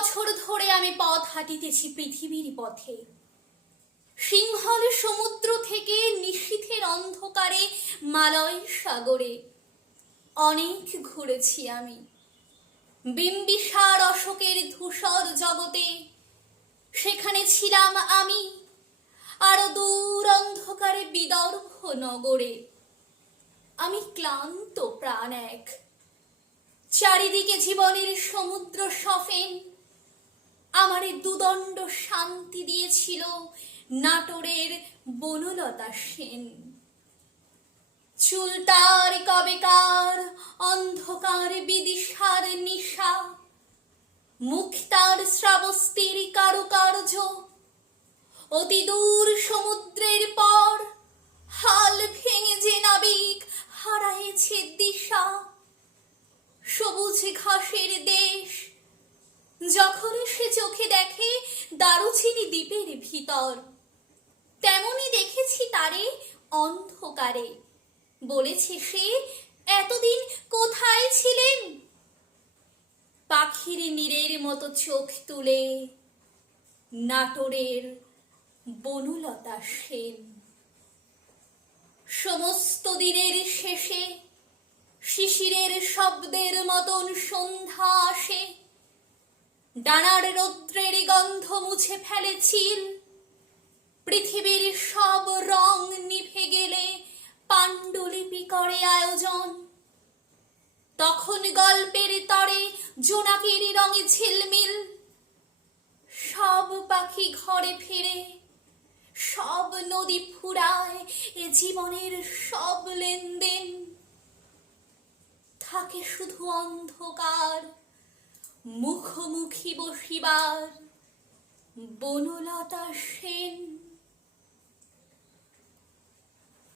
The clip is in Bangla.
বছর ধরে আমি পথ হাঁটিতেছি পৃথিবীর পথে, সিংহল সমুদ্র থেকে নিশীথের অন্ধকারে মালয় সাগরে। অনেক ঘুরেছি আমি বিম্বিসার অশোকের ধূসর জগতে, সেখানে ছিলাম আমি আরো দূর অন্ধকারে বিদর্ভ নগরে। আমি ক্লান্ত প্রাণ এক, চারিদিকে জীবনের সমুদ্র সফেন। আমারে দুদণ্ড শান্তি দিয়েছিল নাটোরের বনলতা সেন। চুলতার কবেকার অন্ধকার বিদিশার নিশা, মুক্তার শ্রাবস্তির কারুকার্য, অতি দূর সমুদ্রের পর হাল ভেঙে যে নাবিক হারাইছে দিশা। সবুজ ঘাসের দেশ যখন সে চোখে দেখে দারুচিনি দ্বীপের ভিতর, তেমনি দেখেছি তারে অন্ধকারে। বলেছে সে, এতদিন কোথায় ছিলেন? পাখির নীরের মতো চোখ তুলে নাটোরের বনলতা সেন। সমস্ত দিনের শেষে শিশিরের শব্দের মতন সন্ধ্যা আসে, ডানার রৌদ্রের গন্ধ মুছে ফেলে চিল। পৃথিবীর সব রং নিভে গেলে পাণ্ডুলিপি করে আয়োজন। তখন গল্পের তরে জোনাকির রঙে ঝিলমিল। সব পাখি ঘরে ফিরে, সব নদী ফুরায় এ জীবনের সব লেনদেন। থাকে শুধু অন্ধকার, মুখোমুখি বসিবার বনলতা সেন।